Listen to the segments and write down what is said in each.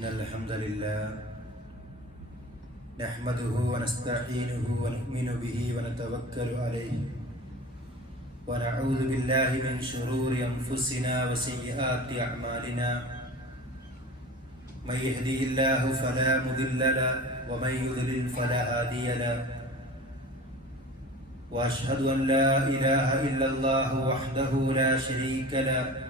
إن الحمد لله نحمده ونستعينه ونؤمن به ونتوكل عليه ونعوذ بالله من شرور أنفسنا وسيئات أعمالنا من يهدي الله فلا مضل له ومن يضلل فلا هادي له وأشهد أن لا إله إلا الله وحده لا شريك له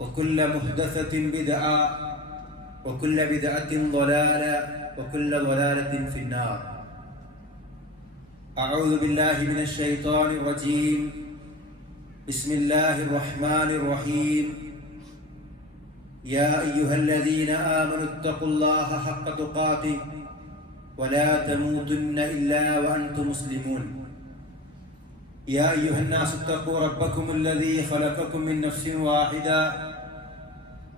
وكل محدثة بدعة وكل بدعة ضلالة وكل ضلالة في النار. أعوذ بالله من الشيطان الرجيم. بسم الله الرحمن الرحيم. يا أيها الذين آمنوا اتقوا الله حق تقاته ولا تموتن إلا وأنتم مسلمون. يا أيها الناس اتقوا ربكم الذي خلقكم من نفس واحدة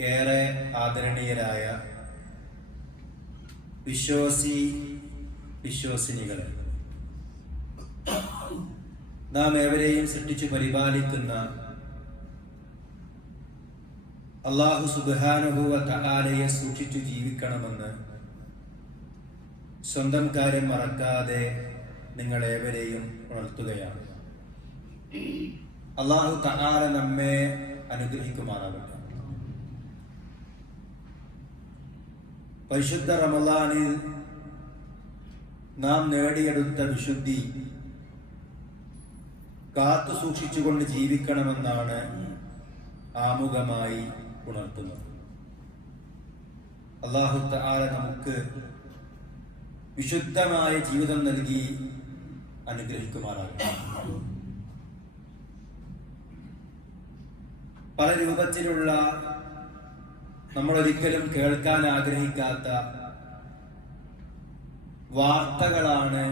ഏറെ ആദരണീയരായ വിശ്വാസി വിശ്വാസിനികളെ. നാം ഏവരെയും സൃഷ്ടിച്ചു പരിപാലിക്കുന്ന അള്ളാഹു സുബാനുഭവ തആലയെ സൂക്ഷിച്ചു ജീവിക്കണമെന്ന് സ്വന്തം കാര്യം മറക്കാതെ നിങ്ങളേവരെയും ഉണർത്തുകയാണ്. അള്ളാഹു തആല നമ്മെ അനുഗ്രഹിക്കുമാറാകട്ടെ. പരിശുദ്ധ റമലാനിൽ നാം നേടിയെടുത്ത വിശുദ്ധി കാത്തു സൂക്ഷിച്ചുകൊണ്ട് ജീവിക്കണമെന്നാണ് ആമുഖമായി ഉണർത്തുന്നത്. അള്ളാഹു തആല നമുക്ക് വിശുദ്ധമായ ജീവിതം നൽകി അനുഗ്രഹിക്കുമാറാകട്ടെ. പല രൂപത്തിലുള്ള നമ്മൾ ഒരിക്കലും കേൾക്കാൻ ആഗ്രഹിക്കാത്ത വാർത്തകളാണ്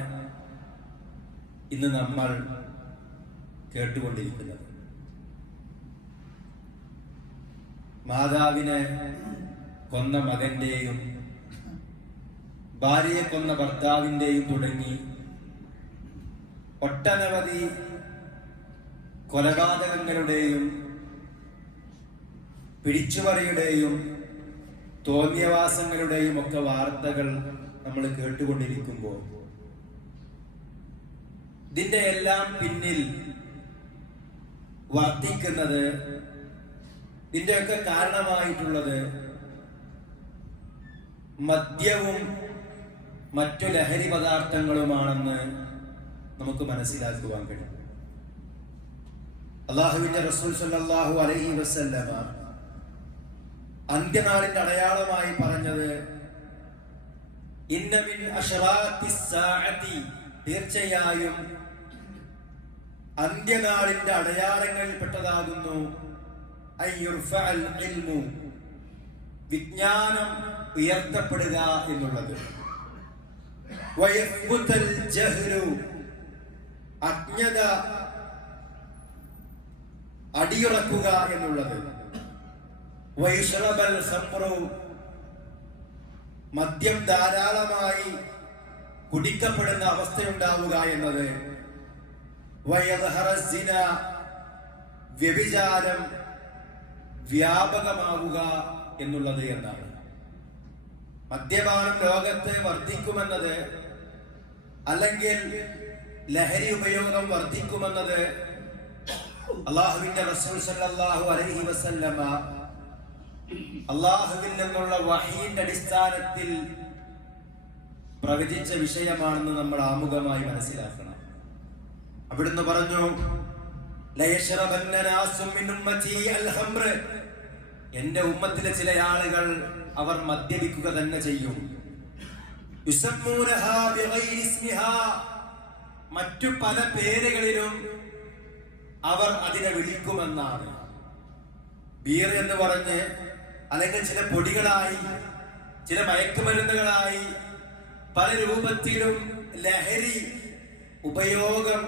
ഇന്ന് നമ്മൾ കേട്ടുകൊണ്ടിരിക്കുന്നത്. മാതാവിനെ കൊന്ന മകന്റെയും ഭാര്യയെ കൊന്ന ഭർത്താവിന്റെയും തുടങ്ങി ഒട്ടനവധി കൊലപാതകങ്ങളുടെയും പിടിച്ചുപറിയുടെയും തോന്നിയവാസങ്ങളുടെയും ഒക്കെ വാർത്തകൾ നമ്മൾ കേട്ടുകൊണ്ടിരിക്കുമ്പോൾ ഇതിന്റെ എല്ലാം പിന്നിൽ വർദ്ധിക്കുന്നത് ഇതിന്റെയൊക്കെ കാരണമായിട്ടുള്ളത് മദ്യവും മറ്റു ലഹരി പദാർത്ഥങ്ങളുമാണെന്ന് നമുക്ക് മനസ്സിലാക്കുവാൻ കഴിയും. അള്ളാഹുവിന്റെ റസൂൽ സല്ലല്ലാഹു അലൈഹി വസല്ലമ അന്ത്യനാളിന്റെ അടയാളമായി പറഞ്ഞത് തീർച്ചയായും അന്ത്യനാളിന്റെ അടയാളങ്ങളിൽ പെട്ടതാകുന്നു വിജ്ഞാനം ഉയർത്തപ്പെടുക എന്നുള്ളത്. അജ്ഞത അടിയുറക്കുക എന്നുള്ളത്. വൈഷ്ണബൽ ഖംറു മദ്യം ധാരാളമായി കുടിക്കപ്പെടുന്ന അവസ്ഥയുണ്ടാവുക എന്നത് വയദഹറസിന വ്യഭിചാരം വ്യാപകമാവുക എന്നുള്ളത് എന്നാണ്. മദ്യപാനം ലോകത്ത് വർദ്ധിക്കുമെന്നത് അല്ലെങ്കിൽ ലഹരി ഉപയോഗം വർദ്ധിക്കുമെന്നത് അള്ളാഹുവിന്റെ റസൂൽ സല്ലല്ലാഹു അലൈഹി വസല്ലമ അള്ളാഹുവിൽ നിന്നുള്ള വഹീന്റെ അടിസ്ഥാനത്തിൽ പ്രവചിച്ച വിഷയമാണെന്ന് നമ്മൾ ആമുഖമായി മനസ്സിലാക്കണം. അവിടുന്ന് പറഞ്ഞു. എന്റെ ഉമ്മത്തിലെ ചില ആളുകൾ അവർ മദ്യപിക്കുക തന്നെ ചെയ്യും. മറ്റു പല പേരുകളിലും അവർ അതിനെ വിളിക്കുമെന്നാണ്. ബീർ എന്ന് പറഞ്ഞ് അല്ലെങ്കിൽ ചില പൊടികളായി ചില മയക്കുമരുന്നുകളായി പല രൂപത്തിലും ലഹരി ഉപയോഗം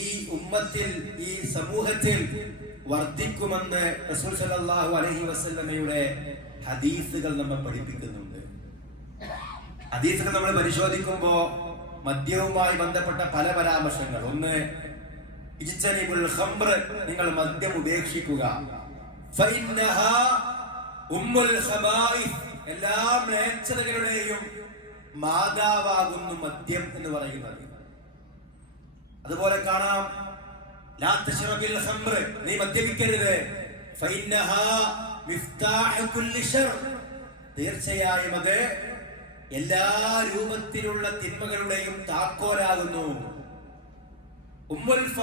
ഈ ഉമ്മത്തിൽ ഈ സമൂഹത്തിൽ വർദ്ധിക്കുമെന്ന് റസൂൽ സല്ലല്ലാഹു അലൈഹി വസല്ലമയുടെ ഹദീസുകൾ നമ്മെ പഠിപ്പിക്കുന്നുണ്ട്. ഹദീസുകൾ നമ്മൾ പരിശോധിക്കുമ്പോൾ മദ്യവുമായി ബന്ധപ്പെട്ട പല പരാമർശങ്ങൾ. ഒന്ന് നിങ്ങൾ മദ്യം ഉപേക്ഷിക്കുക. ഉമ്മുൽ എല്ലാ മേച്ചതകളുടെയും മാതാവാകുന്നു മദ്യം എന്ന് പറയുന്നത്. അതുപോലെ കാണാം നീ മദ്യപിക്കരുത്. തീർച്ചയായും അത് എല്ലാ രൂപത്തിലുള്ള തിന്മകളുടെയും താക്കോലാകുന്നു. ഉമ്മുൽ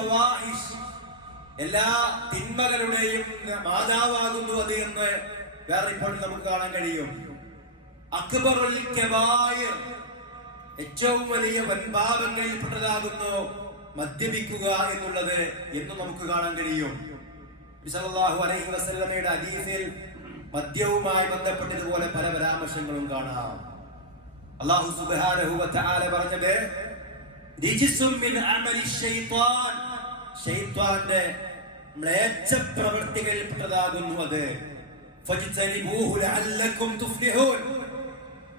എല്ലാ തിന്മകളുടെയും മാതാവാകുന്നു അത് എന്ന് വേറെ റിപ്പോർട്ടിൽ നമുക്ക് കാണാൻ കഴിയും. അക്ബറുൽ കബായിർ ഏറ്റവും വലിയ വൻപാപങ്ങളിൽപ്പെട്ടതാകുന്നു മദ്യപിക്കുക എന്നുള്ളത് എന്ന് നമുക്ക് കാണാൻ കഴിയും. നബി അലൈഹി വസല്ലമയുടെ ഹദീസിൽ മദ്യവുമായി ബന്ധപ്പെട്ടതുപോലെ പല പരാമർശങ്ങളും കാണാം. അള്ളാഹു സുബ്ഹാനഹു വതആല തആല പറഞ്ഞത് റിജ്സും മിൻ അമലി ശൈത്താൻ. ശൈത്താന്റെ മ്ലേച്ഛ പ്രവൃത്തികളിൽപ്പെട്ടതാകുന്നു അത്.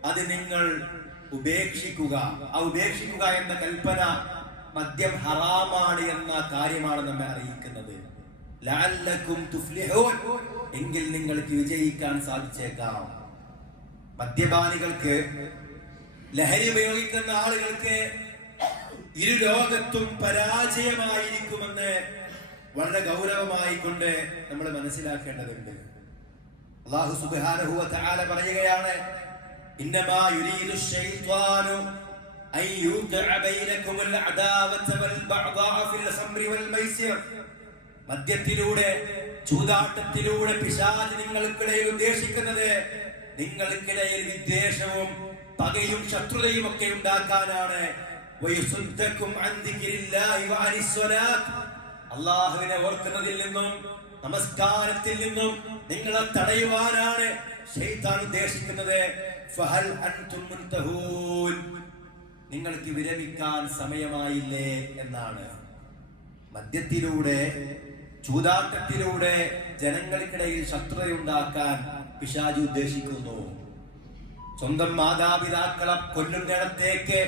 അത് നിങ്ങൾ ഉപേക്ഷിക്കുക. ആ ഉപേക്ഷിക്കുക എന്ന കൽപ്പന മദ്യം ഹറാമാണ് എന്ന കാര്യമാണ് നമ്മെ അറിയിക്കുന്നത്. എങ്കിൽ നിങ്ങൾക്ക് വിജയിക്കാൻ സാധിച്ചേക്കാം. മദ്യപാനികൾക്ക് ലഹരി ഉപയോഗിക്കുന്ന ആളുകൾക്ക് ഇരു ലോകത്തും പരാജയമായിരിക്കുമെന്ന് വളരെ ഗൗരവമായി കൊണ്ട് നമ്മൾ മനസ്സിലാക്കേണ്ടതുണ്ട്. അള്ളാഹു സുബ്ഹാനഹു വതആല പറയുകയാണ് മദ്യത്തിലൂടെ ചൂതാട്ടത്തിലൂടെ പിശാച് നിങ്ങൾക്കിടയിൽ ഉദ്ദേശിക്കുന്നത് നിങ്ങൾക്കിടയിൽ വിദ്വേഷവും പകയും ശത്രുതയും ഒക്കെ ഉണ്ടാക്കാനാണ്. അള്ളാഹുവിനെ ഓർക്കുന്നതിൽ നിന്നും നമസ്കാരത്തിൽ നിന്നും നിങ്ങളെ തടയുവാനാണ് ശൈത്താൻ ഉദ്ദേശിക്കുന്നത്. ഫഹൽ അൻതും നിങ്ങൾക്ക് വിരമിക്കാൻ സമയമായില്ലേ എന്നാണ്. മദ്യത്തിലൂടെ ചൂതാട്ടത്തിലൂടെ ജനങ്ങൾക്കിടയിൽ ശത്രുതയുണ്ടാക്കാൻ പിശാജി ഉദ്ദേശിക്കുന്നു. സ്വന്തം മാതാപിതാക്കളെ കൊല്ലുന്നിടത്തേക്ക്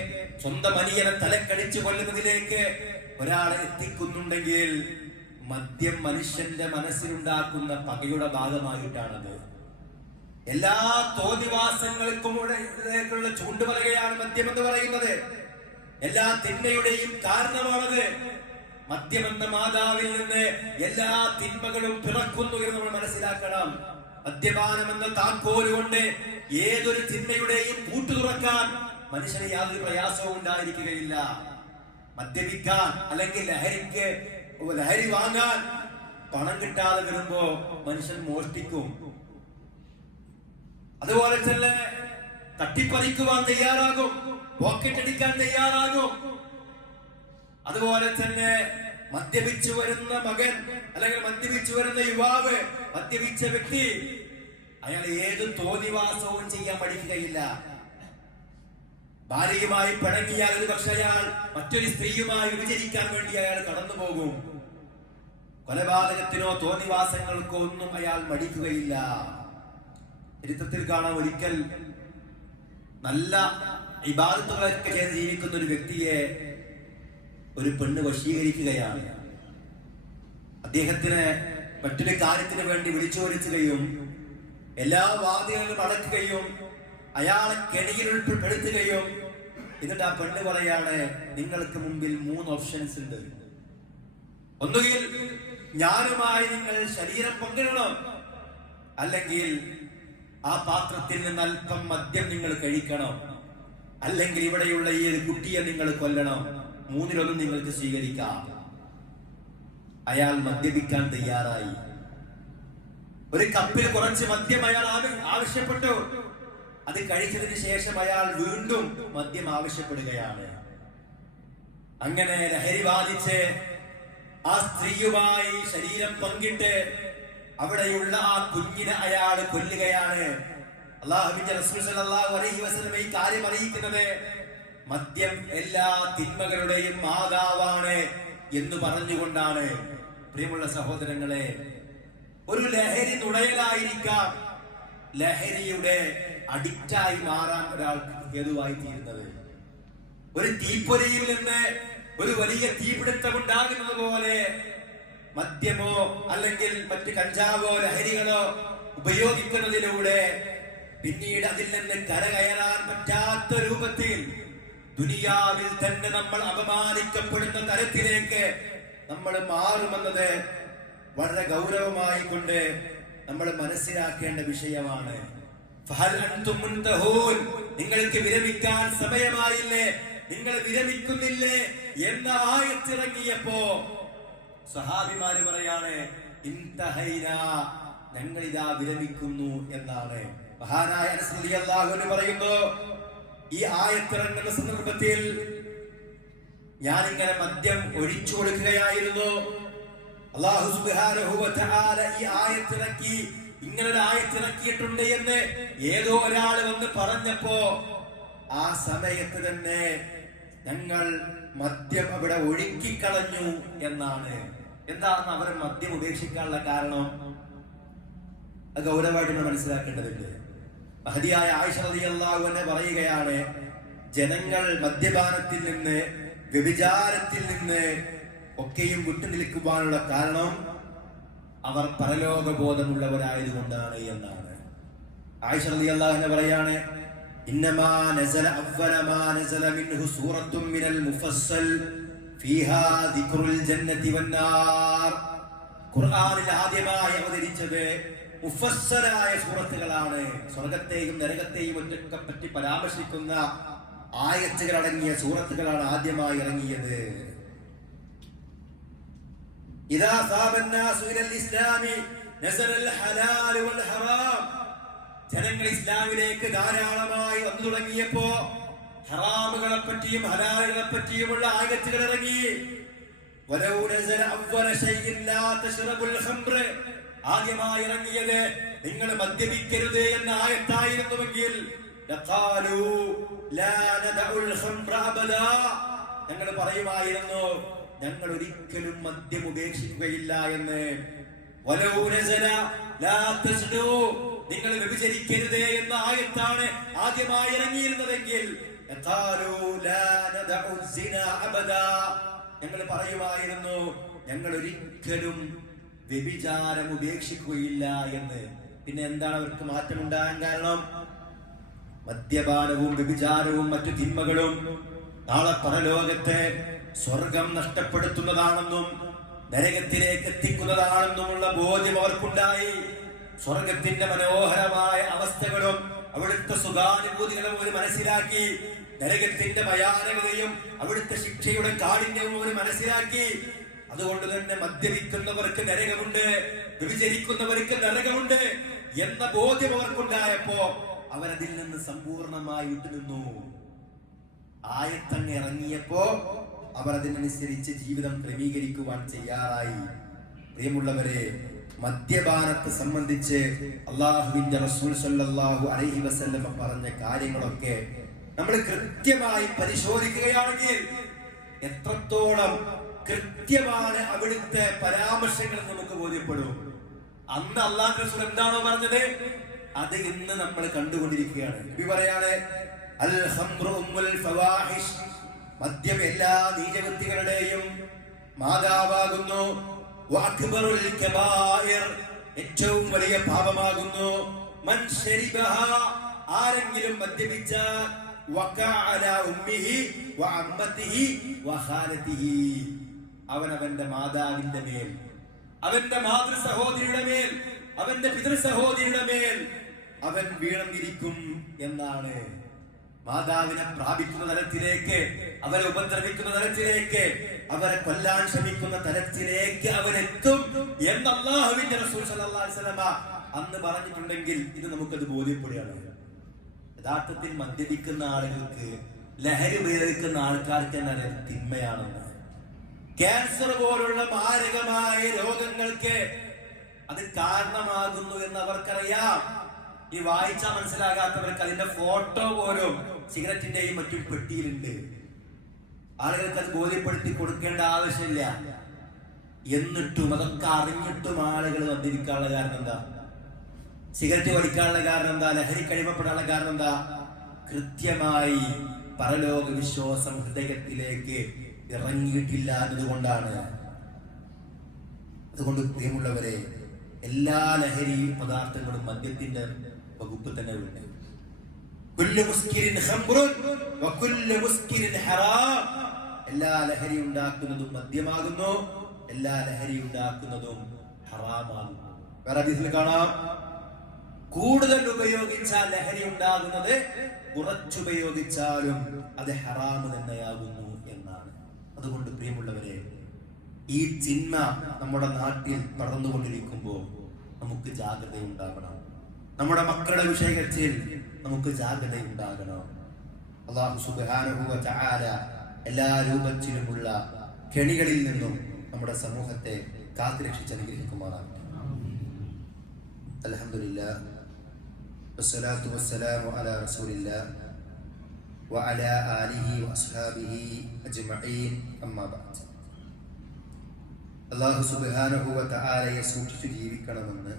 സ്വന്തം അനിയനെ തലക്കടിച്ച് കൊല്ലുന്നതിലേക്ക് ഒരാളെ എത്തിക്കുന്നുണ്ടെങ്കിൽ മദ്യം മനുഷ്യന്റെ മനസ്സിലുണ്ടാക്കുന്ന പകയുടെ ഭാഗമായിട്ടാണത്. എല്ലാ തോതിവാസങ്ങൾക്കും ഉള്ള ചൂണ്ടുപലകയാണ് മദ്യം എന്ന് പറയുന്നത്. എല്ലാ തിന്മയുടെയും കാരണമാണത്. മദ്യം എന്ന മാതാവിൽ നിന്ന് എല്ലാ തിന്മകളും പിറക്കുന്നു എന്ന് നമ്മൾ മനസ്സിലാക്കണം. മദ്യപാനം എന്ന താക്കോൽ കൊണ്ട് ഏതൊരു തിന്മയുടെയും പൂട്ടു തുറക്കാൻ മനുഷ്യന് യാതൊരു പ്രയാസവും ഉണ്ടായിരിക്കുകയില്ല. മദ്യപിക്കാൻ അല്ലെങ്കിൽ ലഹരിക്ക് ലഹരി വാങ്ങാൻ പണം കിട്ടാതെ വരുമ്പോ മനുഷ്യൻ മോഷ്ടിക്കും. അതുപോലെ തന്നെ തട്ടിപ്പറിക്കുവാൻ തയ്യാറാകും. പോക്കറ്റ് അടിക്കാൻ തയ്യാറാകും. അതുപോലെ തന്നെ മദ്യപിച്ചു വരുന്ന മകൻ അല്ലെങ്കിൽ മദ്യപിച്ചു വരുന്ന യുവാവ് മദ്യപിച്ച വ്യക്തി അയാൾ ഏത് തോന്നിവാസവും ചെയ്യാൻ പഠിക്കുകയില്ല. ഭാര്യയുമായി പിണങ്ങിയാൽ ഒരു പക്ഷെ അയാൾ മറ്റൊരു സ്ത്രീയുമായി വിഭജിക്കാൻ വേണ്ടി അയാൾ കടന്നു പോകും. കൊലപാതകത്തിനോ തോന്നിവാസങ്ങൾക്കോ ഒന്നും അയാൾ മടിക്കുകയില്ല. ചരിത്രത്തിൽ കാണാം ഒരിക്കൽ നല്ല ഇബാദത്തുകളൊക്കെ ചെയ്ത് ജീവിക്കുന്ന ഒരു വ്യക്തിയെ ഒരു പെണ്ണ് വശീകരിക്കുകയാണ്. അദ്ദേഹത്തിന് മറ്റൊരു കാര്യത്തിന് വേണ്ടി വിളിച്ചു വരുത്തുകയും എല്ലാ വാദികളും അടക്കുകയും അയാളെ കെണിയിൽ ഉൾപ്പെടുത്തുകയോ എന്നിട്ട് ആ പെണ്ണ് പറയാണ് നിങ്ങൾക്ക് മുമ്പിൽ മൂന്ന് ഓപ്ഷൻസ് ഉണ്ട്. ഒന്നുകിൽ ഞാനുമായി നിങ്ങൾ ശരീരം പങ്കിടണം അല്ലെങ്കിൽ ആ പാത്രത്തിൽ നിന്ന് അല്പം മദ്യം നിങ്ങൾ കഴിക്കണം? അല്ലെങ്കിൽ ഇവിടെയുള്ള ഈ ഒരു കുട്ടിയെ നിങ്ങൾ കൊല്ലണം? മൂന്നിലൊന്നും നിങ്ങൾക്ക് സ്വീകരിക്കാം. അയാൾ മദ്യപിക്കാൻ തയ്യാറായി. ഒരു കപ്പിൽ കുറച്ച് മദ്യം അയാൾ ആവശ്യപ്പെട്ടു. അത് കഴിച്ചതിന് ശേഷം അയാൾ വീണ്ടും മദ്യം ആവശ്യപ്പെടുകയാണ്. അങ്ങനെ ലഹരി ബാധിച്ച് ആ സ്ത്രീയുമായി ശരീരം പങ്കിട്ട് അവിടെയുള്ള ആ കുഞ്ഞിനെ അയാൾ കൊല്ലുകയാണ്. അള്ളാഹുവിന്റെ ഈ കാര്യം അറിയിക്കുന്നത് മദ്യം എല്ലാ തിന്മകളുടെയും മാതാവാണ് എന്ന് പറഞ്ഞുകൊണ്ടാണ്. പ്രിയമുള്ള സഹോദരങ്ങളെ ഒരു ലഹരി നുണയലായിരിക്കാം ലഹരിയുടെ അഡിക്റ്റായി മാറാൻ ഒരാൾക്ക് ഹേതുവായി തീരുന്നത് ഒരു തീപ്പൊരിയിൽ നിന്ന് ഒരു വലിയ തീപിടുത്തം ഉണ്ടാകുന്നത് പോലെ മദ്യമോ അല്ലെങ്കിൽ മറ്റ് കഞ്ചാവോ ലഹരികളോ ഉപയോഗിക്കുന്നതിലൂടെ പിന്നീട് അതിൽ നിന്ന് കരകയറാൻ പറ്റാത്ത രൂപത്തിൽ ദുനിയാവിൽ തന്നെ നമ്മൾ അപമാനിക്കപ്പെടുന്ന തരത്തിലേക്ക് നമ്മൾ മാറുമെന്നത് വളരെ ഗൗരവമായി കൊണ്ട് നമ്മൾ മനസ്സിലാക്കേണ്ട വിഷയമാണ്? നിങ്ങൾക്ക് വിരമിക്കാൻ സമയമായില്ലേ? നിങ്ങൾ വിരമിക്കുന്നില്ലേ? എന്ന ആയത്തിറങ്ങിയപ്പോ സഹാബിമാര് പറയാണ് ഞങ്ങൾ ഇതാ വിരമിക്കുന്നു എന്നാണ്. മഹാനായ അൻഹു പറയുന്നു ഈ ആയത്തിറങ്ങുന്ന സന്ദർഭത്തിൽ ഞാൻ ഇങ്ങനെ മദ്യം ഒഴിച്ചു കൊടുക്കുകയായിരുന്നു. അള്ളാഹു ഈ ആയത്തിറക്കി ഇങ്ങനെ ഒരു ആയത്തിറക്കിയിട്ടുണ്ട് എന്ന് ഏതോ ഒരാൾ വന്ന് പറഞ്ഞപ്പോ ആ സമയത്ത് തന്നെ ഞങ്ങൾ മദ്യം അവിടെ ഒഴുക്കിക്കളഞ്ഞു എന്നാണ്. എന്താണ് അവർ മദ്യം ഉപേക്ഷിക്കാനുള്ള കാരണം? അത് ഗൗരവമായിട്ട് നമ്മൾ മനസ്സിലാക്കേണ്ടതുണ്ട്. മഹതിയായ ആയിഷ റളിയല്ലാഹു അൻഹ പറയുകയാണ് ജനങ്ങൾ മദ്യപാനത്തിൽ നിന്ന് വ്യഭിചാരത്തിൽ നിന്ന് ഒക്കെയും വിട്ടുനിൽക്കുവാനുള്ള കാരണം അവർ പരലോകബോധമുള്ളവരായതുകൊണ്ടാണ് എന്നാണ്. ആയിഷ പറയാണ് ഖുർആനിൽ ആദ്യമായി അവതരിച്ചത് സൂറത്തുകളാണ്. സ്വർഗത്തെയും നരകത്തെയും ഒറ്റക്കെ പറ്റി പരാമർശിക്കുന്ന ആയത്തുകൾ അടങ്ങിയ സൂറത്തുകളാണ് ആദ്യമായി ഇറങ്ങിയത്. ഇതാ صاب الناس ഇസ്ലാമി الإسلام نزل الحلال والحرام. ജനങ്ങൾ ഇസ്ലാമിലേക്ക് ധാരാളമായി വന്നു തുടങ്ങിയപ്പോ ഹറാമുകളെ പറ്റിയും ഹലാലുകളെ പറ്റിയുമുള്ള ആയത്തുകൾ ഇറങ്ങി. ആദ്യമായി ഇറങ്ങിയത് നിങ്ങൾ മദ്യപിക്കരുത് എന്ന ആയത്തായിരുന്നുവെങ്കിൽ ഞങ്ങൾ പറയുമായിരുന്നു ഞങ്ങൾ ഒരിക്കലും മദ്യം ഉപേക്ഷിക്കുകയില്ല എന്ന്. നിങ്ങൾ വ്യഭിചരിക്കരുത് എന്ന ആയത്താണ് ആദ്യമായി ഇറങ്ങിയിരുന്നതെങ്കിൽ. ഞങ്ങൾ പറയുമായിരുന്നു ഞങ്ങൾ ഒരിക്കലും വ്യഭിചാരം ഉപേക്ഷിക്കുകയില്ല എന്ന്. പിന്നെ എന്താണ് അവർക്ക് മാറ്റമുണ്ടാകാൻ കാരണം? മദ്യപാനവും വ്യഭിചാരവും മറ്റു തിന്മകളും. നാളെ പരലോകത്തെ സ്വർഗം നഷ്ടപ്പെടുത്തുന്നതാണെന്നും നരകത്തിലേക്ക് എത്തിക്കുന്നതാണെന്നുമുള്ള ബോധ്യം അവർക്കുണ്ടായി. സ്വർഗത്തിന്റെ മനോഹരമായ അവസ്ഥകളും അവിടുത്തെ സുഖാനുഭൂതികളും അവർ മനസ്സിലാക്കി നരകത്തിന്റെ ഭയാനകതയും അവിടുത്തെ ശിക്ഷയുടെ കാഠിന്യവും അവർ മനസ്സിലാക്കി. അതുകൊണ്ട് തന്നെ മദ്യപിക്കുന്നവർക്ക് നരകമുണ്ട് വ്യഭിചരിക്കുന്നവർക്ക് നരകമുണ്ട് എന്ന ബോധ്യം അവർക്കുണ്ടായപ്പോ അവരതിൽ നിന്ന് സമ്പൂർണമായി വിട്ടുനിന്നു. ആയത്തങ്ങ് ഇറങ്ങിയപ്പോ അവർ അതിനനുസരിച്ച് ജീവിതം ക്രമീകരിക്കുവാൻ ചെയ്യാറായി പ്രിയമുള്ളവരെ മദ്യപാനത്തെ സംബന്ധിച്ച് അള്ളാഹുവിന്റെ റസൂൽ സല്ലല്ലാഹു അലൈഹി വസല്ലമ പറഞ്ഞ കാര്യങ്ങളൊക്കെ നമ്മൾ കൃത്യമായി പരിശോധിക്കുകയാണെങ്കിൽ എത്രത്തോളം കൃത്യമാണ് അവിടുത്തെ പരാമർശങ്ങൾ നമുക്ക് ബോധ്യപ്പെടും. അന്ന് അള്ളാഹു റസൂൽ എന്താണോ പറഞ്ഞത്? അത് ഇന്ന് നമ്മൾ കണ്ടുകൊണ്ടിരിക്കുകയാണ്. പറയാണ് അൽ മദ്യം എല്ലാ നീചവൃത്തികളുടെയും മാതാവാകുന്നു. ഏറ്റവും വലിയ പാപമാകുന്നു. ആരെങ്കിലും മദ്യപിച്ച അവൻ അവന്റെ മാതാവിന്റെ മേൽ അവന്റെ മാതൃ സഹോദരിയുടെ മേൽ അവന്റെ പിതൃ സഹോദരിയുടെ മേൽ അവൻ വീണന്നിരിക്കും എന്നാണ് മാതാവിനെ പ്രാപിക്കുന്ന തലത്തിലേക്ക് അവരെ ഉപദ്രവിക്കുന്ന തലത്തിലേക്ക് അവരെ കൊല്ലാൻ ശ്രമിക്കുന്ന തലത്തിലേക്ക് അവരെത്തും എന്ന് അള്ളാഹുവിന്റെ റസൂൽ അന്ന് പറഞ്ഞിട്ടുണ്ടെങ്കിൽ ഇത് നമുക്കത് ബോധ്യപ്പെടുകയാണ്. യഥാർത്ഥത്തിൽ മദ്യപിക്കുന്ന ആളുകൾക്ക് ലഹരി ഉപയോഗിക്കുന്ന ആൾക്കാർക്ക് തന്നെ തിന്മയാണെന്ന് ക്യാൻസർ പോലുള്ള മാരകമായ രോഗങ്ങൾക്ക് അത് കാരണമാകുന്നു എന്ന് അവർക്കറിയാം. ഈ വായിച്ചാൽ മനസ്സിലാകാത്തവർക്ക് അതിന്റെ ഫോട്ടോ പോലും സിഗരറ്റിന്റെയും മറ്റും പെട്ടിയിലുണ്ട്. ആളുകൾക്ക് അത് ബോധ്യപ്പെടുത്തി കൊടുക്കേണ്ട ആവശ്യമില്ല. എന്നിട്ടും അതൊക്കെ അറിഞ്ഞിട്ടും ആളുകൾ വന്നിരിക്കാനുള്ള കാരണം എന്താ? സിഗരറ്റ് വലിക്കാനുള്ള കാരണം എന്താ? ലഹരി കഴിമപ്പെടാനുള്ള കാരണം എന്താ? കൃത്യമായി പരലോക വിശ്വാസം ഹൃദയത്തിലേക്ക് ഇറങ്ങിയിട്ടില്ല എന്നതുകൊണ്ടാണ്. അതുകൊണ്ട് പ്രിയമുള്ളവരെ എല്ലാ ലഹരി പദാർത്ഥങ്ങളും മദ്യത്തിന്റെ വകുപ്പ് തന്നെ ഹറാം. എല്ലാ ലഹരി ഉണ്ടാക്കുന്നതും മദ്യമാകുന്നു. എല്ലാ ലഹരി ഉണ്ടാക്കുന്നതും ഹറാമാകുന്നു. വേറെ ഹദീസിൽ കാണാം. കൂടുതൽ ഉപയോഗിച്ചാൽ ലഹരി ഉണ്ടാകുന്നത് കുറച്ചുപയോഗിച്ചാലും അത് ഹറാമ് തന്നെയാകുന്നു എന്നാണ്. അതുകൊണ്ട് പ്രിയമുള്ളവരെ ഈ ചിന്മ നമ്മുടെ നാട്ടിൽ പടർന്നുകൊണ്ടിരിക്കുമ്പോൾ നമുക്ക് ജാഗ്രത ഉണ്ടാകണം. നമ്മുടെ മക്കളുടെ വിഷയത്തിൽ നമുക്ക് ജാഗ്രത ഉണ്ടാകണം അള്ളാഹു സുബ്ഹാനഹു വ തആല എല്ലാ രൂപത്തിലുമുള്ള കെണികളിൽ നിന്നും നമ്മുടെ സമൂഹത്തെ കാത്തുരക്ഷിച്ച് അനുഗ്രഹിക്കുമാറാകട്ടെ അൽഹംദുലില്ലാ والصلاة والسلام على رسول الله وعلى آله وأصحابه أجمعين أما بعد അള്ളാഹു സുബാനഹുവ തആലയെ സൂക്ഷിച്ചു ജീവിക്കണമെന്ന്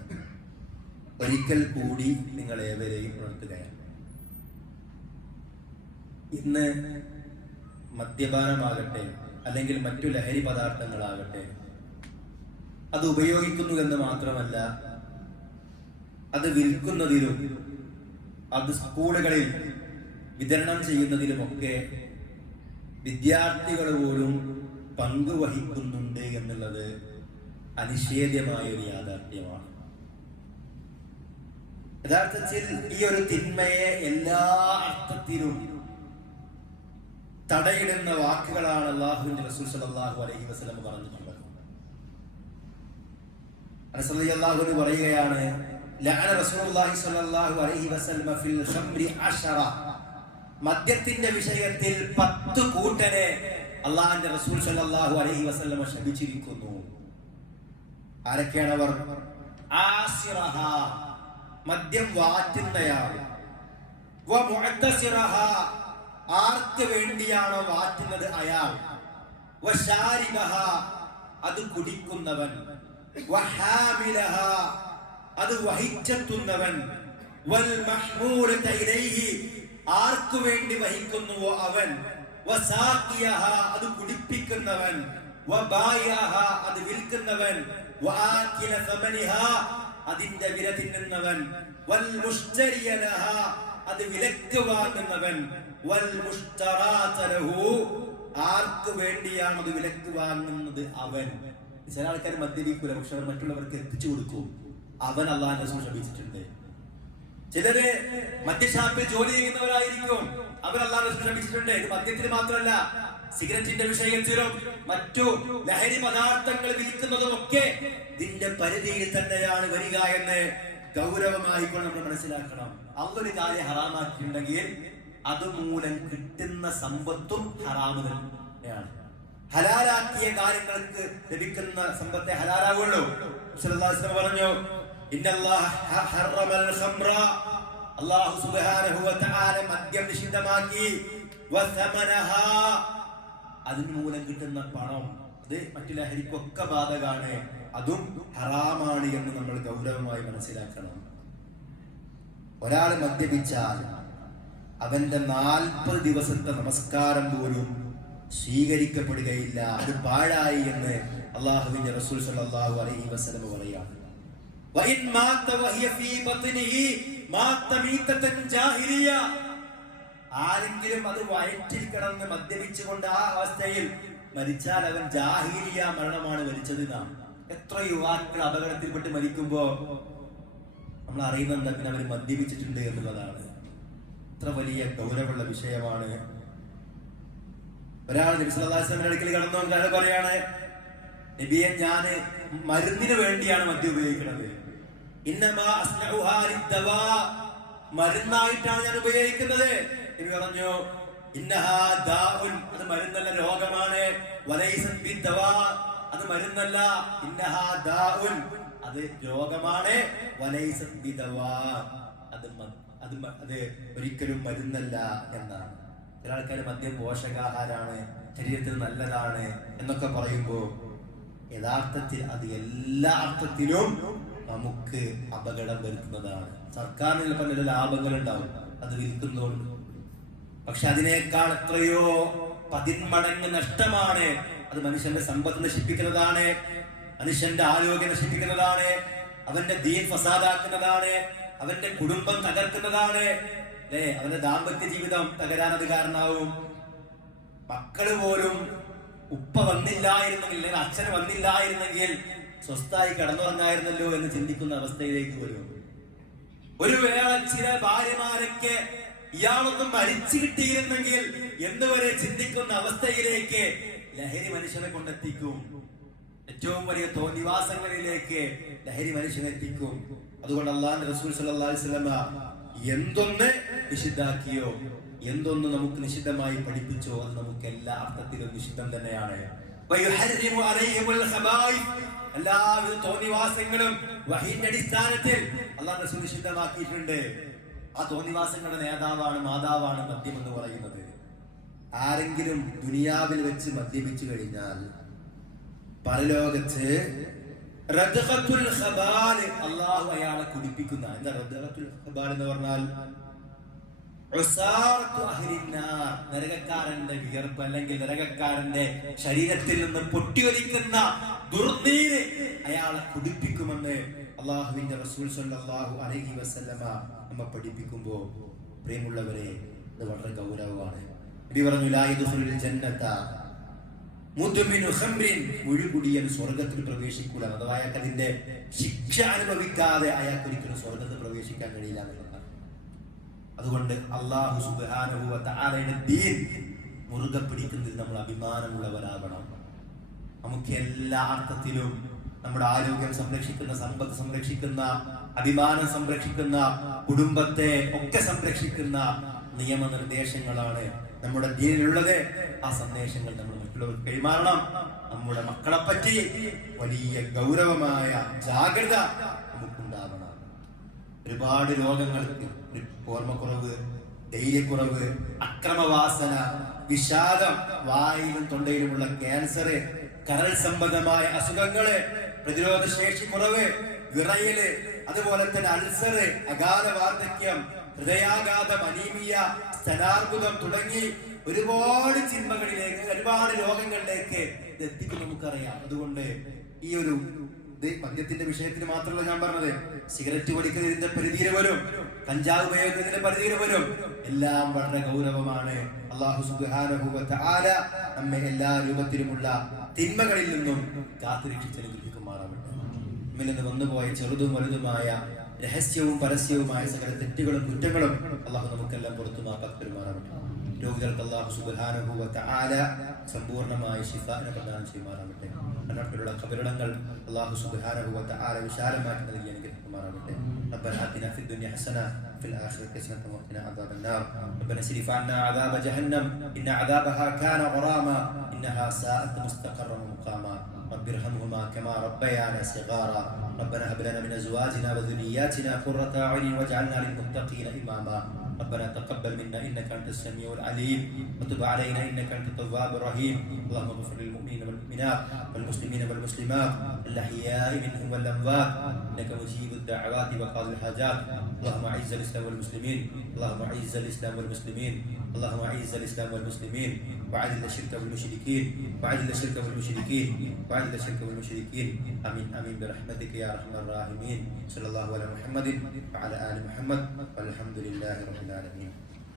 ഒരിക്കൽ കൂടി നിങ്ങൾ ഏവരെയും ഉണർത്തുകയാണ്. ഇന്ന് മദ്യപാനമാകട്ടെ അല്ലെങ്കിൽ മറ്റു ലഹരി പദാർത്ഥങ്ങളാകട്ടെ അത് ഉപയോഗിക്കുന്നു എന്ന് മാത്രമല്ല അത് വിൽക്കുന്നതിലും അത് സ്കൂളുകളിൽ വിതരണം ചെയ്യുന്നതിലുമൊക്കെ വിദ്യാർത്ഥികൾ പോലും പങ്കുവഹിക്കുന്നുണ്ട് എന്നുള്ളത് അനിഷേധ്യമായ ഒരു യാഥാർത്ഥ്യമാണ്. യഥാർത്ഥത്തിൽ ഈ ഒരു തിന്മയെ എല്ലാ അർത്ഥത്തിലും തടയിടുന്ന വാക്കുകളാണ് അള്ളാഹുവിന്റെ റസൂൽ സലാഹു അലൈഹി വസ്ലം പറഞ്ഞിട്ടുള്ളത്. അൻഹു പറയുകയാണ് മദ്യത്തിന്റെ വിഷയത്തിൽ പത്ത് കൂട്ടരെ അള്ളാഹിന്റെ റസൂൽ സലാഹു അലഹി വസ്ലമ ശപിച്ചിരിക്കുന്നു. ആരൊക്കെയാണ് അവർ? മദ്യം വാറ്റുന്നയാൾ ആർക്ക് വേണ്ടിയാണോ വാറ്റുന്നത് അയാൾ? അത് കുടിക്കുന്നവൻ. അത് വഹിച്ചെത്തുന്നവൻ. ആർക്കു വേണ്ടി വഹിക്കുന്നുവോ അവൻ? അത് കുടിപ്പിക്കുന്നവൻ. അത് വിൽക്കുന്നവൻ. അതിന്റെ വില തിന്നുന്നവൻ. വൽ മുഷ്തരിയലഹ അത് വിലക്ക് വാങ്ങുന്നവൻ. വൽ മുഷ്തറാതലഹു ആർക്ക് വേണ്ടിയാണ് അത് വിലക്ക് വാങ്ങുന്നത് അവൻ? ചില ആൾക്കാർ മദ്യപിക്കൂല പക്ഷെ അവർ മറ്റുള്ളവർക്ക് എത്തിച്ചു കൊടുക്കും. അവൻ അള്ളാഹിന്റെ ശപിച്ചിട്ടുണ്ട് ചിലര് മദ്യഷാപ്പിൽ ജോലി ചെയ്യുന്നവരായിരിക്കും. അവർ അള്ളാഹിനെ ശ്രമിച്ചിട്ടുണ്ട്. ഇത് മദ്യത്തിന് മാത്രമല്ല സിഗരറ്റിന്റെ വിഷയത്തിലും മറ്റു ലഹരി പദാർത്ഥങ്ങൾ വിൽക്കുന്നതും ഒക്കെ ഇതിന്റെ പരിധിയിൽ തന്നെയാണ് വരിക എന്ന് ഗൗരവമായി കൊണ്ട് നമ്മൾ മനസ്സിലാക്കണം. അതൊരു കാര്യം ഹറാമാക്കിയിട്ടുണ്ടെങ്കിൽ അതുമൂലം കിട്ടുന്ന സമ്പത്തും ഹറാമ് തന്നെയാണ്. ഹലാലാക്കിയ കാര്യങ്ങൾക്ക് ലഭിക്കുന്ന സമ്പത്തെ വസല്ലം പറഞ്ഞു അള്ളാഹു തആല മദ്യം നിഷിദ്ധമാക്കി. അതിന് മൂലം കിട്ടുന്ന പണം അത് മറ്റു ലഹരിക്കൊക്കെ ബാധകാണ് അതും ഹറാമാണ് എന്ന് നമ്മൾ ഗൗരവമായി മനസ്സിലാക്കണം. ഒരാൾ മദ്യപിച്ചാൽ അവന്റെ നാൽപ്പത് ദിവസത്തെ നമസ്കാരം പോലും സ്വീകരിക്കപ്പെടുകയില്ല. അത് പാഴായി എന്ന് അള്ളാഹുവിന്റെ റസൂൽ സല്ലല്ലാഹു അലൈഹി വസല്ലം പറയാണ് വഇൻ മാത വഹിയ ഫീ ബത്നിഹി മാത മീതതൻ ജാഹിലിയ ആരെങ്കിലും അത് വയറ്റിൽ കിടന്ന് മദ്യപിച്ചുകൊണ്ട് ആ അവസ്ഥയിൽ മരിച്ചാൽ അവൻ ജാഹീലിയ മരണമാണ് മരിച്ചത് നാം എത്ര യുവാക്കൾ അപകടത്തിൽപ്പെട്ട് മരിക്കുമ്പോ നമ്മൾ അറിയുന്നത് എന്താ? പിന്നെ അവർ മദ്യപിച്ചിട്ടുണ്ട് എന്നുള്ളതാണ്. എത്ര വലിയ ഗൗരവമുള്ള വിഷയമാണ്. ഒരാൾ നബിസ്വല്ലാസ്ലമിന്റെ അടുക്കൽ കടന്നു വന്നിട്ട് പറയാണ് നബിയെ ഞാൻ മരുന്നിന് വേണ്ടിയാണ് മദ്യം ഉപയോഗിക്കുന്നത്. ഇന്നമാ. മരുന്നായിട്ടാണ് ഞാൻ ഉപയോഗിക്കുന്നത്. നബി പറഞ്ഞു അത് മരുന്നല്ല രോഗമാണ്. അത് മരുന്നല്ല അത് രോഗമാണ്. അത് അത് ഒരിക്കലും മരുന്നല്ല എന്നാണ് ചില ആൾക്കാർ മദ്യം പോഷകാഹാരാണ് ശരീരത്തിന് നല്ലതാണ് എന്നൊക്കെ പറയുമ്പോൾ യഥാർത്ഥത്തിൽ അത് എല്ലാ അർത്ഥത്തിലും നമുക്ക് അപകടം വരുത്തുന്നതാണ് സർക്കാരിൽ പല ലാഭങ്ങൾ ഉണ്ടാവും അത് വിൽക്കുന്നതുകൊണ്ട് പക്ഷെ അതിനേക്കാൾ എത്രയോ പതിന്മടങ്ങ് നഷ്ടമാണ് അത് മനുഷ്യന്റെ സമ്പത്ത് നശിപ്പിക്കുന്നതാണ് മനുഷ്യന്റെ ആരോഗ്യം നശിപ്പിക്കുന്നതാണ് അവന്റെ ദീൻ ഫസാദാക്കുന്നതാണ് അവന്റെ കുടുംബം തകർക്കുന്നതാണ്. അല്ലേ അവന്റെ ദാമ്പത്യ ജീവിതം തകരാൻ അത് കാരണമാവും മക്കൾ പോലും ഉപ്പ വന്നില്ലായിരുന്നെങ്കിൽ അല്ലെങ്കിൽ അച്ഛൻ വന്നില്ലായിരുന്നെങ്കിൽ സ്വസ്ഥായി കടന്നുറങ്ങായിരുന്നല്ലോ എന്ന് ചിന്തിക്കുന്ന അവസ്ഥയിലേക്ക് വരും ഒരു വേള ചില ഭാര്യമാരൊക്കെ ഇയാളൊന്നും മരിച്ചു കിട്ടിയിരുന്നെങ്കിൽ എന്നുവരെ ചിന്തിക്കുന്ന അവസ്ഥയിലേക്ക് ലഹരി മനുഷ്യനെ കൊണ്ടെത്തിക്കും. ഏറ്റവും വലിയ തോന്നിവാസങ്ങളിലേക്ക് ലഹരി മനുഷ്യനെ എത്തിക്കും. അതുകൊണ്ട് അള്ളാഹ് റസൂൽ വസല്ലമ എന്തൊന്ന് നിഷിദ്ധാക്കിയോ എന്തൊന്ന് നമുക്ക് നിഷിദ്ധമായി പഠിപ്പിച്ചോ അത് നമുക്ക് എല്ലാ അർത്ഥത്തിലും നിഷിദ്ധം തന്നെയാണ്. എല്ലാവിധ തോന്നിവാസങ്ങളും അടിസ്ഥാനത്തിൽ അള്ളാഹ് റസൂൽ നിഷിദ്ധമാക്കിയിട്ടുണ്ട്. ആ തോന്നിവാസങ്ങളുടെ നേതാവാണ് മാതാവാണ് മദ്യം എന്ന് പറയുന്നത് ആരെങ്കിലും ദുനിയാവിൽ വെച്ച് മദ്യപിച്ചു കഴിഞ്ഞാൽ പരലോകത്ത് അള്ളാഹു അയാളെ കുടിപ്പിക്കുന്ന എന്താ എന്ന് പറഞ്ഞാൽ. നരകക്കാരന്റെ വിയർപ്പ് അല്ലെങ്കിൽ നരകക്കാരന്റെ ശരീരത്തിൽ നിന്ന് പൊട്ടിയൊലിക്കുന്ന ദുർനീര് അയാളെ കുടിപ്പിക്കുമെന്ന് അള്ളാഹുവിന്റെ റസൂൽ സല്ലല്ലാഹു അലൈഹി വസല്ലമ നമ്മ പഠിപ്പിക്കുമ്പോൾ പ്രിയമുള്ളവരെ ഇത് വളരെ ഗൗരവമാണ്. നബി പറഞ്ഞു ലാ ജന്നത്ത ജന്നത മുദ്മിനു ഖംറിൻ. മുഴുകുടിയൻ സ്വർഗത്തിൽ പ്രവേശിക്കൂല. അഥവാ അയാൾക്ക് അതിന്റെ ശിക്ഷ അനുഭവിക്കാതെ അയാൾക്ക് ഒരിക്കലും സ്വർഗത്തിൽ പ്രവേശിക്കാൻ കഴിയില്ല എന്നുള്ളതാണ് അതുകൊണ്ട് അള്ളാഹു തആലയുടെ ദീൻ മുറുകെ പിടിക്കുന്നതിൽ നമ്മൾ അഭിമാനമുള്ളവരാകണം. നമുക്ക് എല്ലാ അർത്ഥത്തിലും നമ്മുടെ ആരോഗ്യം സംരക്ഷിക്കുന്ന സമ്പത്ത് സംരക്ഷിക്കുന്ന അഭിമാനം സംരക്ഷിക്കുന്ന കുടുംബത്തെ ഒക്കെ സംരക്ഷിക്കുന്ന നിയമനിർദ്ദേശങ്ങളാണ് നമ്മുടെ ദീനിലുള്ളത്. ആ സന്ദേശങ്ങൾ നമ്മൾ മറ്റുള്ളവർക്ക് കൈമാറണം. നമ്മുടെ മക്കളെ പറ്റി വലിയ ഗൗരവമായ ജാഗ്രത നമുക്കുണ്ടാവണം. ഒരുപാട് രോഗങ്ങൾക്ക് ഓർമ്മക്കുറവ് ധൈര്യക്കുറവ് അക്രമവാസന വിഷാദം വായിലും തൊണ്ടയിലുമുള്ള ക്യാൻസർ കരൾ സംബന്ധമായ അസുഖങ്ങൾ പ്രതിരോധ ശേഷി കുറവ് വിറയൽ അതുപോലെ തന്നെ അൾസർ അഗാധ വാർദ്ധക്യം ഹൃദയാഘാതം അനീമിയ സ്ഥലാർബുദം തുടങ്ങി ഒരുപാട് ചിന്മകളിലേക്ക് ഒരുപാട് രോഗങ്ങളിലേക്ക് ഇത് എത്തിക്കും നമുക്കറിയാം. അതുകൊണ്ട് ഈ ഒരു മദ്യത്തിന്റെ വിഷയത്തിൽ മാത്രമല്ല ഞാൻ പറഞ്ഞത്. സിഗരറ്റ് വലിക്കുന്നതിന്റെ പരിധിയിൽ വരും കഞ്ചാവ് ഉപയോഗിക്കുന്നതിന്റെ പരിധിയിൽ വരും എല്ലാം വളരെ ഗൗരവമാണ്. അള്ളാഹു നമ്മെ എല്ലാ രൂപത്തിലുമുള്ള തിന്മകളിൽ നിന്നും കാത്തുരക്ഷിച്ച് അനുഗ്രഹിക്കുമാറാവട്ടെ. നിന്ന് വന്നുപോയ ചെറുതും വലുതുമായ രഹസ്യവും പരസ്യവുമായ സകല തെറ്റുകളും കുറ്റങ്ങളും അള്ളാഹു നമുക്കെല്ലാം പുറത്തുമാക്കാത്ത പെരുമാറാവട്ടെ രോഗികൾക്ക് അള്ളാഹു സുബ്ഹാനഹു വ തആല സമ്പൂർണ്ണമായ ശിഫാനെ പ്രദാനം ചെയ്യുമാറാവട്ടെ മരണത്തിലുള്ള കബറിടങ്ങൾ അള്ളാഹു സുബ്ഹാനഹു വ തആല വിശാലമാക്കി നൽകി അനുഗ്രഹിക്കുമാറാവട്ടെ ربنا آتنا في الدنيا حسنة في الآخرة حسنة وقنا عذاب النار ربنا اصرف عنا عذاب جهنم إن عذابها كان غراما إنها ساءت مستقرا ومقاما رب ارحمهما كما ربيانا صغارا ربنا هب لنا من أزواجنا وذرياتنا قرة أعين واجعلنا للمتقين إماما. ربنا تقبل منا إنك أنت السميع العليم. وتب علينا إنك أنت التواب الرحيم. اللهم اغفر للمؤمنين والمؤمنات والمسلمين والمسلمات الأحياء منهم والأموات. إنك مجيب الدعوات وقاضي الحاجات. اللهم أعز الإسلام والمسلمين. اللهم أعز الإسلام والمسلمين. اللهم أعز الإسلام والمسلمين. وعذل الشرك والمشركين. وعذل الشرك والمشركين. وعذل الشرك والمشركين. آمين. آمين. برحمتك يا ارحم الراحمين صلى الله على محمد وعلى آل محمد والحمد لله رب العالمين.